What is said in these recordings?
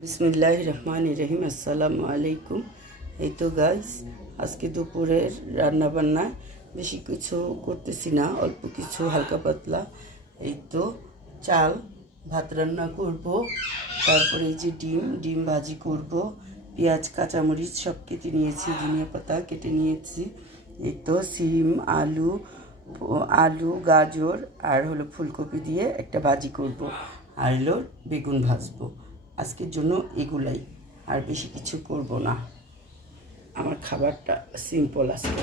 বিসমিল্লাহির রহমানির রহিম। আসসালামু আলাইকুম। এই তো গাইস, আজকে দুপুরের রান্না বান্না বেশি কিছু করতেছি না, অল্প কিছু হালকা পাতলা। এই তো চাল ভাত রান্না করব, তারপরে এই যে ডিম ভাজি করব, পেঁয়াজ কাঁচামরিচ সব কেটে নিয়েছি, ধনিয়া পাতা কেটে নিয়েছি। এই তো সিম আলু গাজর আর হলো ফুলকপি দিয়ে একটা ভাজি করব, আর হলো বেগুন ভাজবো। আজকের জন্য এগুলাই, আর বেশি কিছু করব না। আমার খাবারটা সিম্পল আজকে।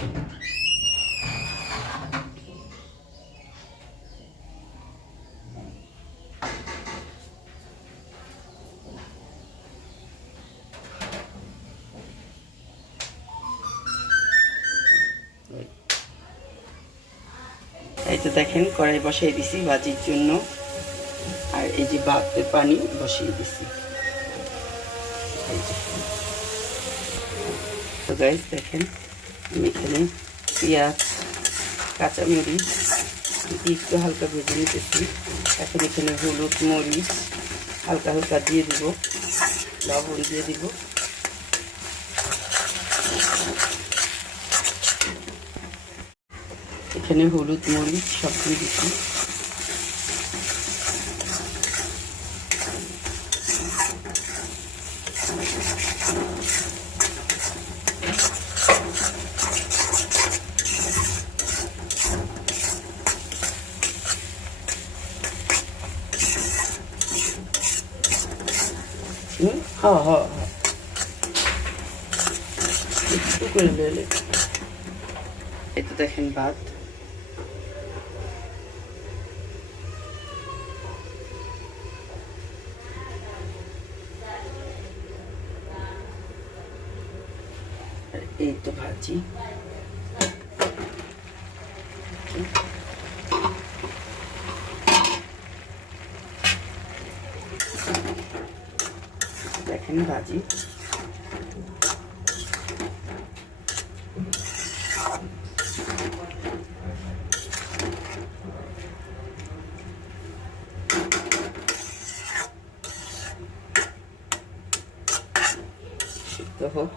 এই তো দেখেন, কড়াই বসাই দিছি ভাজির জন্য, আর এই যে ভাতের পানি বসিয়ে দিছি। তো গাইস দেখেন, আমি এখানে পেঁয়াজ কাঁচামরিচ একটু হালকা ভেজে নিতেছি। এখন এখানে হলুদ মরিচ হালকা হালকা দিয়ে দিব, লবণ দিয়ে দিব। এখানে হলুদ মরিচ সব দিয়ে দিচ্ছি। হ্যাঁ হ্যাঁ হ্যাঁ, একটু করে নিলে। এই তো দেখেন ভাত, এই তো ভাজি। দেখেন ভাজি, সিদ্ধ হোক।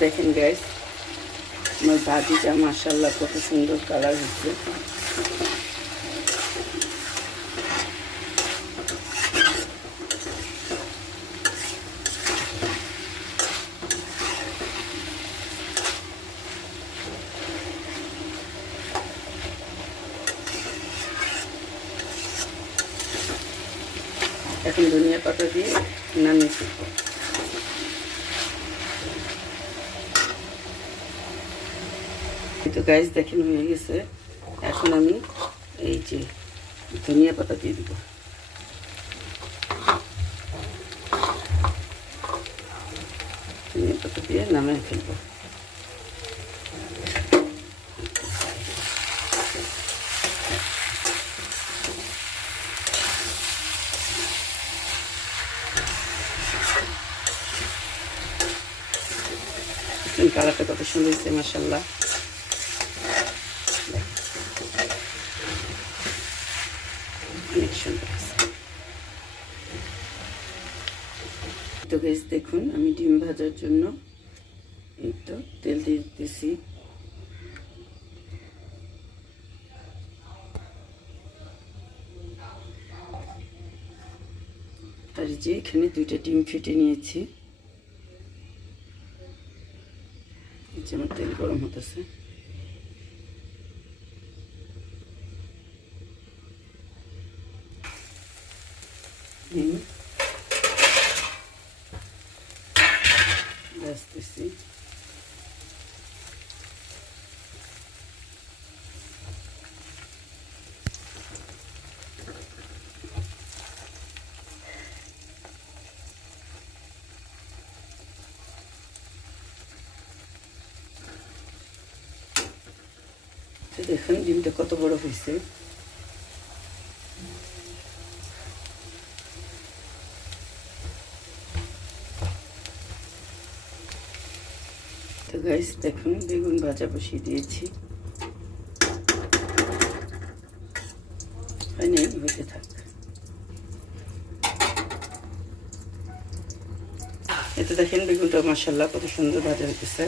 দেখেন গাইস, আমার ভাজিটা মাশাআল্লাহ কত সুন্দর কালার হচ্ছে। এখন ধনিয়া পাতা দিয়ে নামিয়ে ফেলবো। তো গাইস দেখেন হয়ে গেছে। এখন আমি এই যে ধনিয়া পাতা দিয়ে দিব। ধনিয়া পাতা দিয়ে নামিয়ে ফেলবো। কালারটা কত সুন্দর হয়েছে মাশাআল্লাহ। অনেক সুন্দর আছে। তো গাইস দেখুন, আমি ডিম ভাজার জন্য এই তো তেল দিয়ে দিতেছি। আর যে এখানে 2টা ডিম ফেটে নিয়েছি। আমার তেল গরম হতেছে। ডিম ভাজতেছি। দেখুন ডিমটা কত বড় হয়েছে। তো গাইস দেখুন, বেগুন ভাজা বসিয়ে দিয়েছি। হয়নি, হইতে থাক। এতে দেখেন বেগুনটা মাশাআল্লাহ কত সুন্দর ভাজা হইতেছে।